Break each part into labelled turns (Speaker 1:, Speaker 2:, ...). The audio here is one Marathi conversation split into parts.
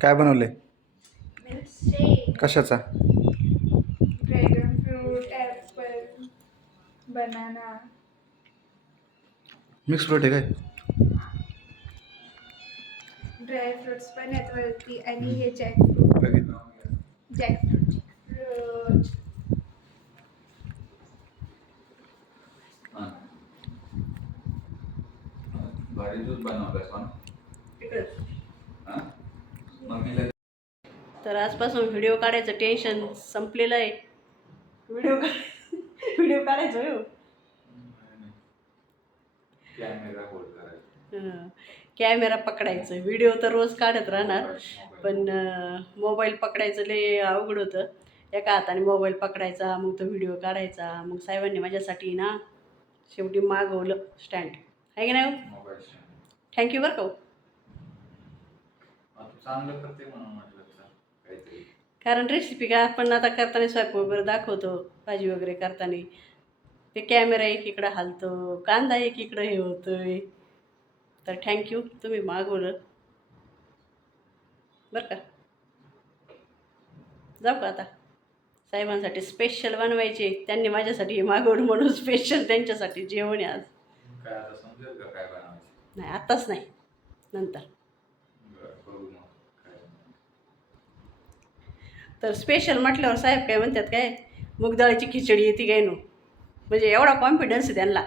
Speaker 1: काय बनवले कशाचा?
Speaker 2: Dragon fruit apple banana.
Speaker 1: Mix fruit आहे काय?
Speaker 2: ड्राय फ्रुट्स पण आहेत वरती आणि हे जॅकफ्रूट
Speaker 1: बघितलं.
Speaker 2: Jackfruit fruit.
Speaker 3: भारी दूध बनवलंस पण. हा? मम्मीला
Speaker 4: तर आजपासून व्हिडिओ काढायचं टेन्शन संपलेलं आहे. व्हिडिओ व्हिडिओ काढायचं हो.
Speaker 3: कॅमेरा होल्ड करायचा.
Speaker 4: हं. कॅमेरा पकडायचं. व्हिडिओ तर रोज काढत राहणार पण मोबाईल पकडायचं लय अवघड होतं. एका हाताने मोबाईल पकडायचा मग तो व्हिडिओ काढायचा. मग साहेबांनी माझ्यासाठी ना शेवटी मागवलं स्टँड आहे की नाही
Speaker 3: मोबाईल
Speaker 4: थँक्यू बरं का हो.
Speaker 3: चांगलं करते म्हणून म्हटलं काहीतरी.
Speaker 4: कारण रेसिपी काय आपण आता करताना स्वयंपाक वगैरे दाखवतो भाजी वगैरे करताना. ते कॅमेरा एकीकडं हलतो कांदा एकीकडं हे होतोय. तर थँक्यू तुम्ही मागवलं. बरं का? जाऊ का आता? साहेबांसाठी स्पेशल बनवायचे त्यांनी माझ्यासाठी मागवलं म्हणून स्पेशल त्यांच्यासाठी जेवण आहे आज.
Speaker 3: काय आता समजेल का काय बनवायचं?
Speaker 4: नाही आत्ताच नाही नंतर
Speaker 3: बरं, बघू मग काय
Speaker 4: तर स्पेशल म्हटल्यावर साहेब काय म्हणतात काय मूग डाळीची खिचडी येते काय नो? म्हणजे एवढा कॉन्फिडन्स आहे त्यांना.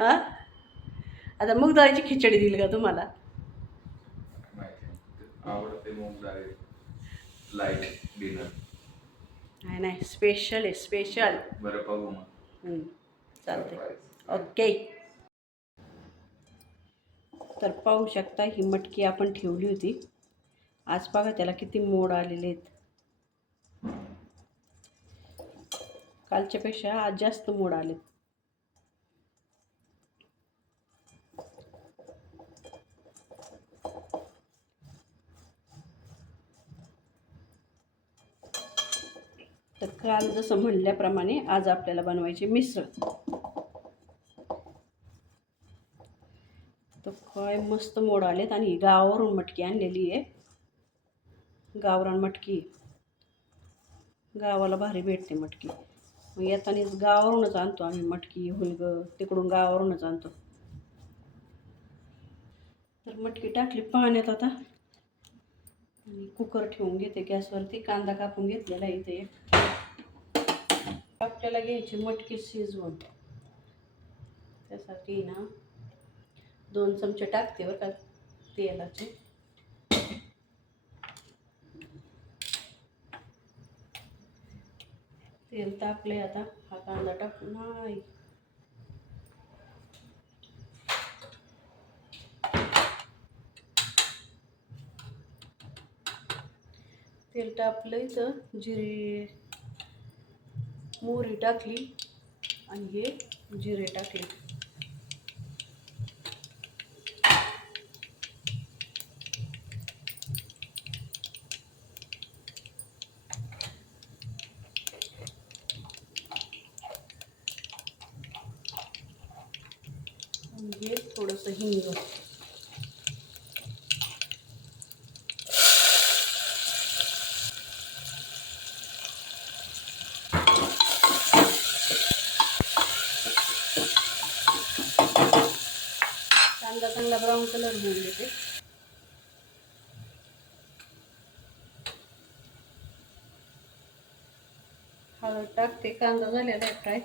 Speaker 4: हां? आता मूग डाळीची खिचडी दिली का तुम्हाला?
Speaker 3: नाही.
Speaker 4: नाही नाही स्पेशल आहे स्पेशल
Speaker 3: बरं बघू मग.
Speaker 4: चालते. ओके तर पाहू शकता ही मटकी आपण ठेवली होती. आज बघा त्याला किती मोड आलेले आहेत. कालच्यापेक्षा आज जास्त मोड आलेत. तर काल जसं म्हणल्याप्रमाणे आज आपल्याला बनवायचे मिसळ तर काय मस्त मोड आलेत आणि गावावरून मटकी आणलेली आहे. गावरान मटकी. गावाला भारी भेटते मटकी. मग येतानीच गावावरूनच आणतो आम्ही मटकी हुलग तिकडून गावावरूनच आणतो. तर मटकी टाकली पाण्यात आता. आणि कुकर ठेवून घेते गॅसवरती. कांदा कापून घेतलेला आहे इथे एक. आपल्याला घ्यायची मटकी शिजवून. त्यासाठी ना दोन चमचे टाकते बरं का तेलाचे. तेल टाकले आता. हा कांदा टाकू. नाही. तेल टाकलं इथं. जिरे मोहरी टाकली. आणि हे जिरे टाकले आणि हे थोडंसं हिंग कांदा चांगला ब्राऊन कलर होऊन देते हळद टाकते कांदा झालेला आहे फ्राय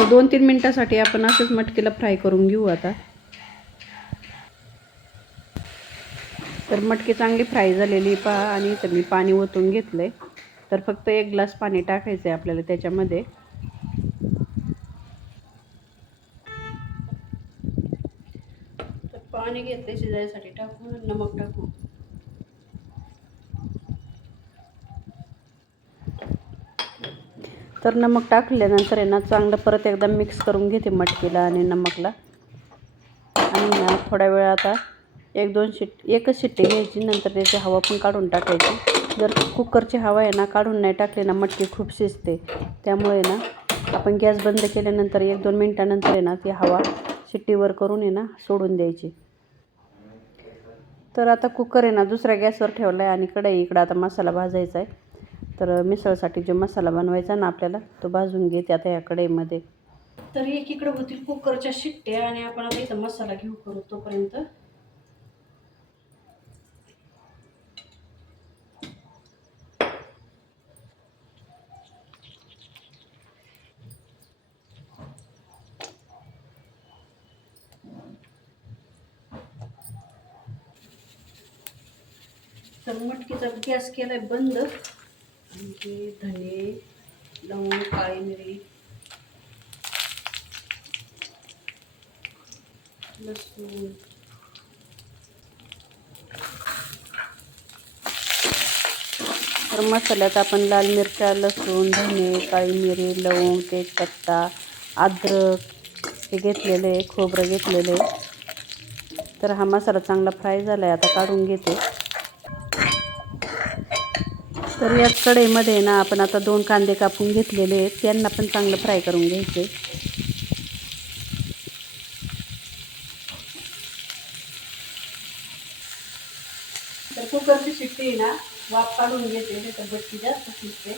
Speaker 3: तर
Speaker 4: दोन तीन मिनटासाठी आपण असंच मटकीला फ्राय करून घेऊ आता. तर मटकी चांगली फ्राय झालेली पहा आणि तर मी पाणी ओतून घेतलं आहे तर फक्त एक ग्लास पाणी टाकायचं आहे आपल्याला त्याच्यामध्ये. तर पाणी घेतले शिजायसाठी टाकून नमक टाकू तर नमक टाकल्यानंतर आहे ना चांगलं परत एकदा मिक्स करून घेते मटकीला आणि नमकला. आणि ना थोड्या वेळ आता एक दोन शिट एकच शिट्टी घ्यायची नंतर त्याची हवा पण काढून टाकायची. जर कुकरची हवा आहे ना काढून नाही टाकली ना मटकी खूप शिजते. त्यामुळे ना आपण गॅस बंद केल्यानंतर एक दोन मिनटानंतर आहे ना ती हवा शिट्टीवर करून आहे ना सोडून द्यायची. तर आता कुकर आहे ना दुसऱ्या गॅसवर ठेवला आहे आणि कढई इकडं आता मसाला भाजायचा आहे. तर मिसळसाठी जो मसाला बनवायचा ना आपल्याला तो भाजून घेते आता या कढईमध्ये. तर एकीकडे होतील कुकरच्या शिट्ट्या आणि आपण आता इथं मसाला घेऊ करू तोपर्यंत. तर मटकीचा गॅस केलाय बंद. आणि धने लवंग काळी मिरी लसूण. तर मसाल्यात आपण लाल मिरच्या लसूण धने काळी मिरी लवंग तेजपत्ता अद्रक हे घेतलेलं आहे खोबरं घेतलेलं. आहे तर हा मसाला चांगला फ्राय झाला आहे आता काढून घेते. तर या कढईमध्ये ना आपण आता दोन कांदे कापून घेतलेले आहेत. त्यांना पण चांगलं फ्राय करून घ्यायचे. तर कुकरची शिट्टी आहे ना वाफ काढून घेते नाही तर बट्टी जास्त शिजते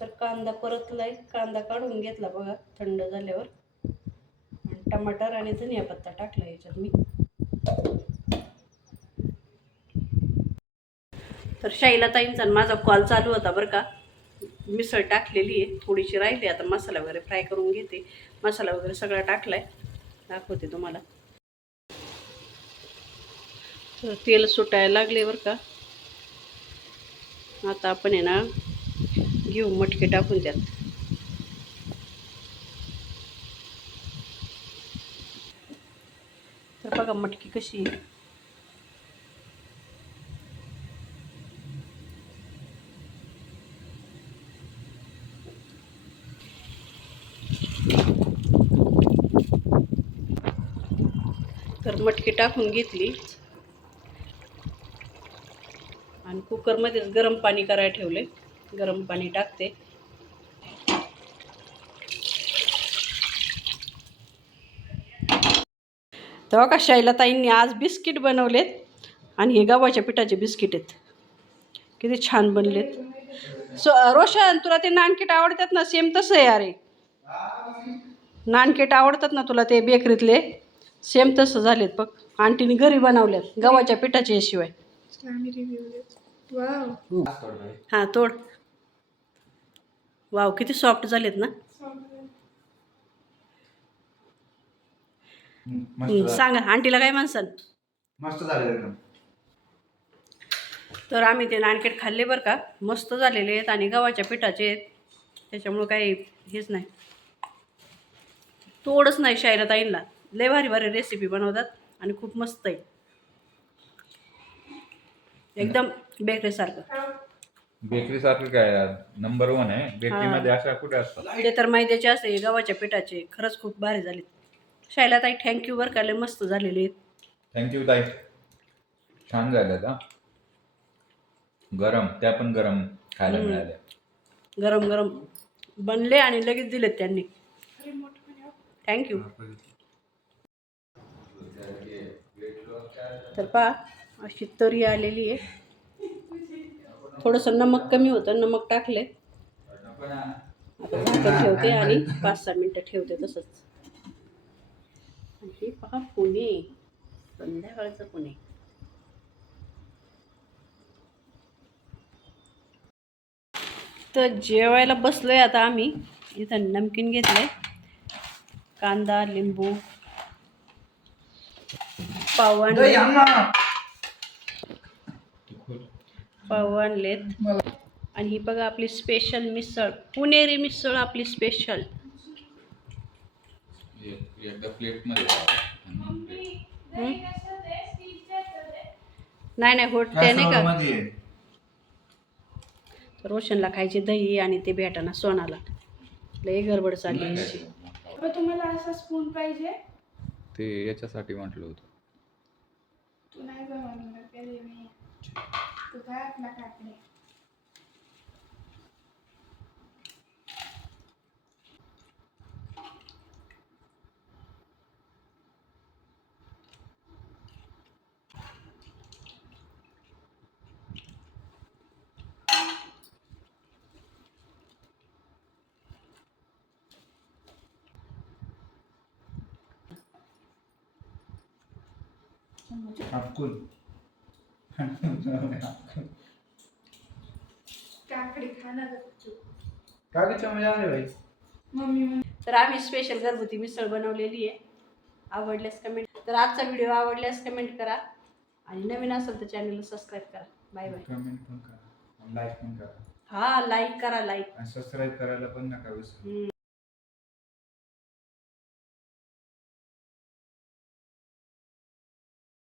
Speaker 4: तर कांदा परतलाय कांदा काढून घेतला बघा थंड झाल्यावर. आणि टमाटर आणि धनिया पत्ता टाकला याच्यात मी. तर शाईला ताईंचा माझा कॉल चालू होता बरं का. मिसळ टाकलेली आहे थोडीशी राहिली आता मसाला वगैरे फ्राय करून घेते. मसाला वगैरे सगळा टाकलाय. दाखवते तुम्हाला. तर तेल सुटायला लागले बरं का. आता आपण आहे ना घेऊ मटके टाकून त्यात. तर बघा मटकी कशी तर मटकी टाकून घेतली. आणि कुकरमध्येच गरम पाणी करायला ठेवले गरम पाणी टाकते. तेव्हा का शाईला ताईंनी आज बिस्किट बनवलेत आणि हे गव्हाच्या पिठाचे बिस्किट आहेत. किती छान बनलेत. सो रोशन तुला ते नानकेट आवडतात ना? सेम तसं आहे अरे. नानकेट आवडतात ना तुला ते बेकरीतले? सेम तसं झालेत बघ. आंटीने घरी बनवल्यात गव्हाच्या पिठाचे शिवाय.
Speaker 2: आम्ही रिव्ह्यू देतो वाव
Speaker 4: हां तोड. वाव किती सॉफ्ट झालेत ना? हं, सांगा आंटीला काय म्हणसान?
Speaker 3: मस्त झाले एकदम.
Speaker 4: तर आम्ही ते नानकेट खाल्ले बरं का. मस्त झालेले आहेत आणि गव्हाच्या पिठाचे आहेत. त्याच्यामुळं काही हेच नाही. तोडच नाही शायला ताईंना लय भारी भारी रेसिपी बनवतात आणि खूप मस्त आहे. एकदम बेकरीसारखं
Speaker 3: बेकरी सारखं काय नंबर वन आहे. बेकरी मध्ये अशा कुठे असतात?
Speaker 4: ते तर मैद्याचे असते गव्हाच्या पिठाचे. खरंच खूप भारी झाले शायला ताई थँक्यू बरं का? लय मस्त झालेले आहेत.
Speaker 3: थँक्यू ताई. छान झाल्यात हा. गरम त्या पण गरम खायला
Speaker 4: हम्म.
Speaker 3: मिळाल्या.
Speaker 4: गरम गरम. बनले आणि लगेच दिलेत त्यांनी. थँक्यू तर पहा अशी तरी आलेली आहे. थोडंसं नमक कमी होतं नमक टाकले आता झाकण ठेवते आणि पाच सहा मिनटं ठेवते तसंच. हे पहा पुणे. संध्याकाळचं पुणे. तर जेवायला बसलोय आता आम्ही. इथं नमकीन घेतलंय. कांदा लिंबू. पाव पाव आणलेत आणि ही बघा आपली स्पेशल मिसळ. पुणेरी मिसळ आपली स्पेशल नाही नाही होट ते नाही का? रोशनला खायची दही आणि ते भेटाना सोनाला. लय गडबड चालली यांची.
Speaker 2: तुम्हाला असा स्पून पाहिजे?
Speaker 3: ते याच्यासाठी म्हटलं होतं.
Speaker 2: तू नाही बनवणार कधी मी तू काय आपला काकडे
Speaker 1: हापकून
Speaker 2: काकडी खाणार
Speaker 1: काकी चमच आले भाई
Speaker 2: मम्मी म्हण
Speaker 4: तर आम्ही स्पेशल घरगुती मिसळ बनवलेली आहे. आवडल्यास कमेंट तर आजचा व्हिडिओ आवडल्यास कमेंट करा. आणि नवीन असेल तर चॅनलला सबस्क्राईब करा. बाय बाय
Speaker 1: कमेंट पण करा. लाईक पण करा.
Speaker 4: हा लाईक करा लाईक
Speaker 1: आणि सबस्क्राईब करायला पण नका विसरू.